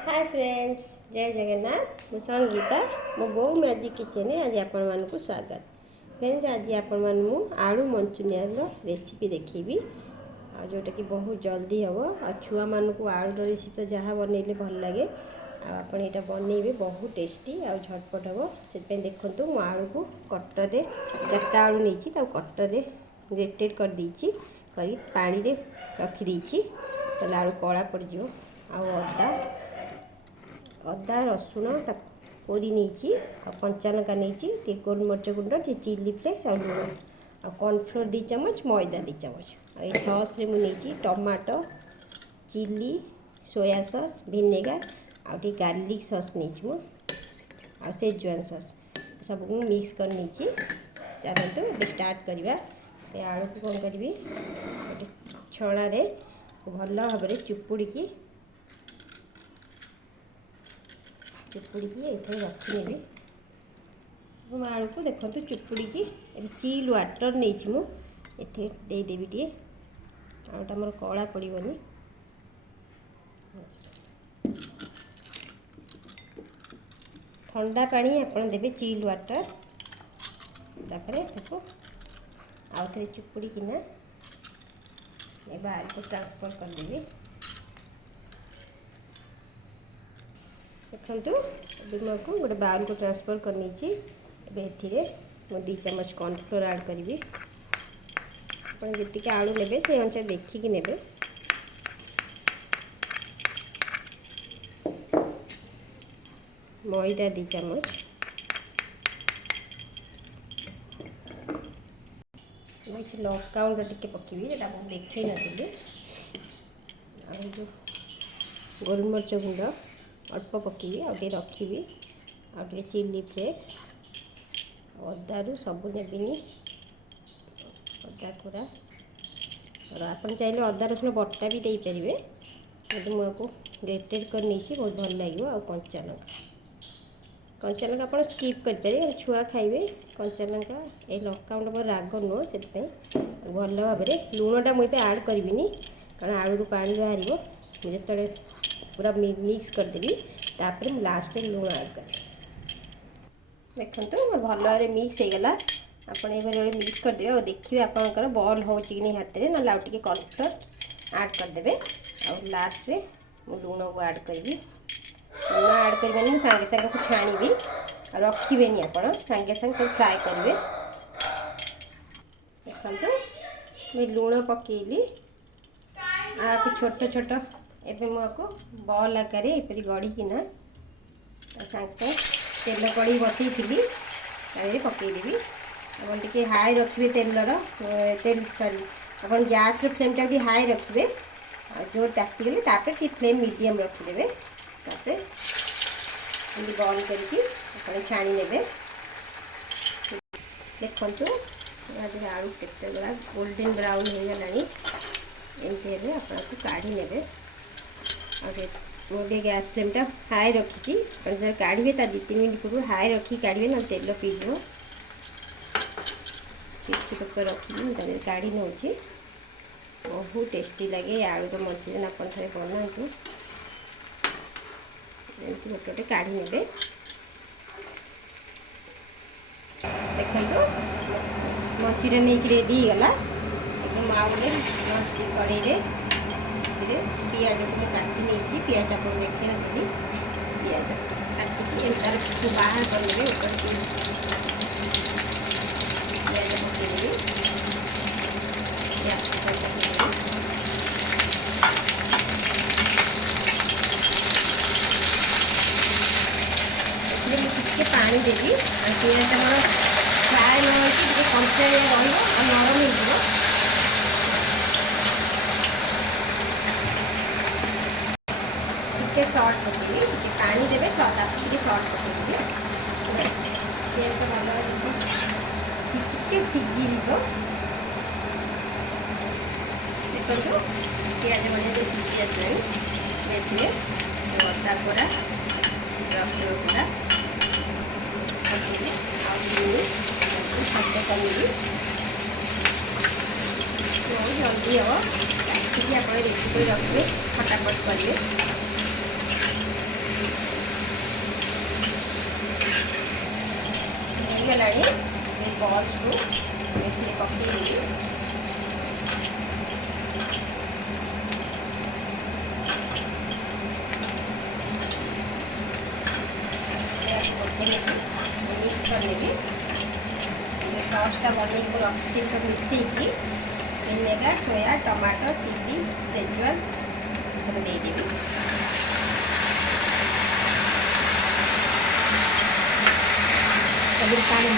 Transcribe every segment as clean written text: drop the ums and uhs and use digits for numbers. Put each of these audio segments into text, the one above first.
Hi friends, जय जगन्नाथ। मु संगीता मो बो मैजिक किचन आज आपण मानकु स्वागत। फ्रेंड्स, आज आपण मानू आलू मंचूरियन रेसिपी देखी आ जोटा कि बहुत जल्दी हम आ छुआ मानकु आलू रेसिपी तो जहाँ बनइले भल लगे आपण यहाँ बनइबे बहुत टेस्टी आ झटपट हम से देखु मु आलू को कटर 4टा आलू नहीं कटर ग्रेटेड कर देछि कर पानी रे रखी देछि आलू कला पड़ आ अदा रसुण कोरी नहीं कंचा लंका नहीं गोलमरच गुंड चिली फ्लेक्स और लुण आ कॉर्नफ्लोर 2 चम्मच मैदा 2 चम्मच ये सॉस रे मुझे tomato chilli soya sauce vinegar आउटे गार्लिक सॉस नहीं आ सेजवान सॉस सब मिक्स कर नहीं चलते स्टार्ट करवा। आलू को कौन करी गोटे छड़ा भल भाव चुपुड़ी ये रखी आलू को देखो चुपुड़ी चिल वाटर नहीं मुदेदेवी टे आलूटा मोर कला पड़ोनी ठंडा पानी आपड़ देवे चिल वाटर देखो आउ थे चुपुड़ी किना आलू को ट्रांसफर करदेवी। देखो को गोटे बाउल को ट्रांसफर कर नहीं मु 2 चम्मच कॉर्नफ्लोर ऐड करी जी आलू ने से अनुसार देखिकी ने मैदा 2 चम्मच लॉकडाउन टे पकेबी जो देखे नी जो गोलमरच गुंड अल्प पकेबी आगे रखी आगे चिली फ्लेक्स अदारू सब नेबिनी अदा पूरा और आप चाहिए अदा रसुण बटा भी दे पारे यदि मुझे ग्रेटेड कर नहीं बहुत भल लगे आ कंचा लंका आप स्कीप करेंगे छुआ खाइबे कंचा लंका ये लंका गुंड राग नुह से भल भाव लुणटा मुझे ऐड करी कारण आलू पानी बाहर मुझे पूरा मिक्स करदेवी तापर लास्ट लुण ऐड कर देखो भल मिक्स हो गला आपड़ ये मिक्स करदे और देखिए आपंकर बॉल हो कि नहीं हाथ में ना आउटे कॉर्नफ्लोर ऐड करदे और लास्ट रे लुण को ऐड करी लुण ऐड कर सागे सागे को छाणी रखिए आप सागे सागे फ्राए करेंगे। देखो लुण पकेली आप छोट छोट एवं मुझे बॉल आकार एपरी गढ़ीकिना सागे तेल कड़ी बसई थी पकईदेवी आप टे हाई रखिए तेल सॉरी आप गैस फ्लेम टा हाई रखिए जोर तातीगले तापर फ्लेम मीडियम रखिदे बॉल करके छाणी ने देखु आलू केते बड़ा गोल्डन ब्राउन हो गलानी एमती आपको काढ़ी ने गोटे गैस फ्लेमटा हाई रखी काढ़े 2-3 मिनट पूर्व हाई रखी काढ़े ना तेल पीज टिश्यू रखी काढ़ी नौ बहुत टेस्टी लगे आलू मंचूरियन आप बनातु गोटे गोटे काढ़ी ने देखो मंचूरियन रेडी गला मुझे कड़े पियाज को काटी नहीं पियाज आप देखिए पियाज काटिकी तार बाहर करेंगे पियाज पकईदेवी टे पानी देवी पियाज मोर फ्राए न कंचा नरम हो सॉल्ट पकड़ी पानी देवे सॉल्ट पकड़ी तेल तो भल सीझी देखो पियाज मैंने सीझी आसलानी अदा कोड़ा रसुण कोड़ा शाग पनीर बहुत जल्दी हम काटिकी आप रेडी कर रखिए फटाफट करेंगे। ହେଇଗଲାଣି ଏ ବଲ୍ସକୁ ଏଥିରେ ପକେଇଦେବି। मिक्स करनेबी सॉसटा बन रखी सब मिसईकी vinegar soya tomato chilli Schezwan सब देदेवी। पानी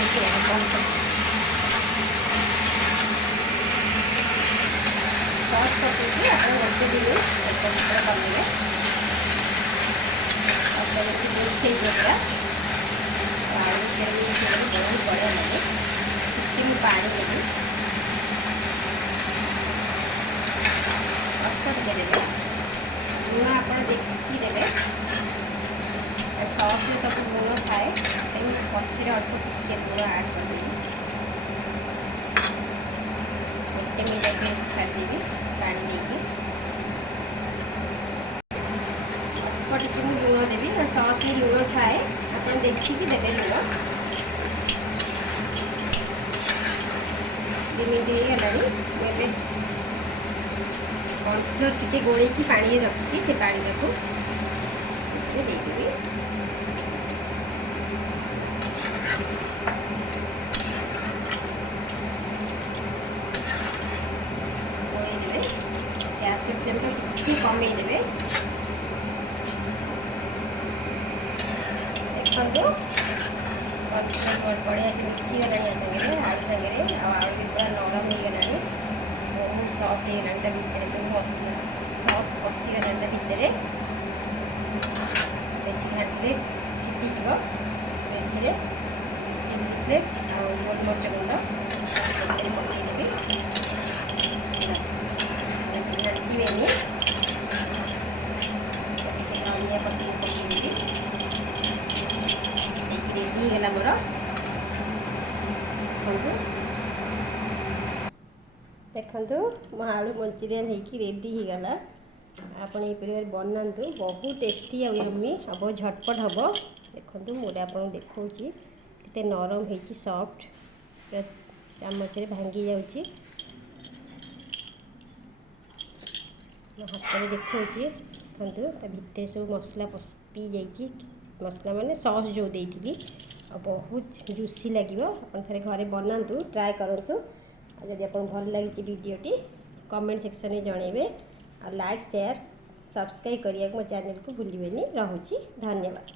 सॉस पकड़ आप गोटे दिन करेंगे मिसेजा बहुत बढ़िया लगे। मुझे पानी देवी देदेवे लुण आप देखिदेवे सॉस सब लुण थाए पछे अल्प टे लुण आड करदेवी। गोटे मिनट छाड़देवी पानी देकी अल्प टे लुण देवी सॉस में लुण थाए आप देखिकी देवे लुण। मिनिट होगा कॉर्नफ्लोर टी गोल की पानी रखी से पानी को देदेवी। गोलेदेवे गैस फ्लेम टी कमेदेवे। देखो बढ़िया से मिक्सी गला सागे आलू सागे आलू भी पूरा नरम हो गला बहुत सॉफ्ट हो गला भितर सब मसला सॉस पशिगला भितर बेस घाटे फुटीज चिली फ्लेक्स आ गोलमरिच गुंड पकईदेवी घाटेनि धनिया पत्र पकईदेवी रेडी होगा मोर। देखु मो आलू मंचूरियन होगी रेडी होगला। आप बनातु बहुत टेस्टी आ यम्मी आ बहुत झटपट हम। देखो मोटे आपको देखा केते नरम हो सॉफ्ट चामच भांगी जाऊँगी हाथ में देखा देखु भितर सब मसला पी जाइए मसला माने सॉस जो देती बहुत जुसी लगे। आप थे घरे बनातु ट्राए करूँ। जदि आपको भल लगी वीडियोटी कमेंट सेक्शन में जनइबे और लाइक शेयर सब्सक्राइब करिया मो चैनल को भूलिए। रहुची धन्यवाद।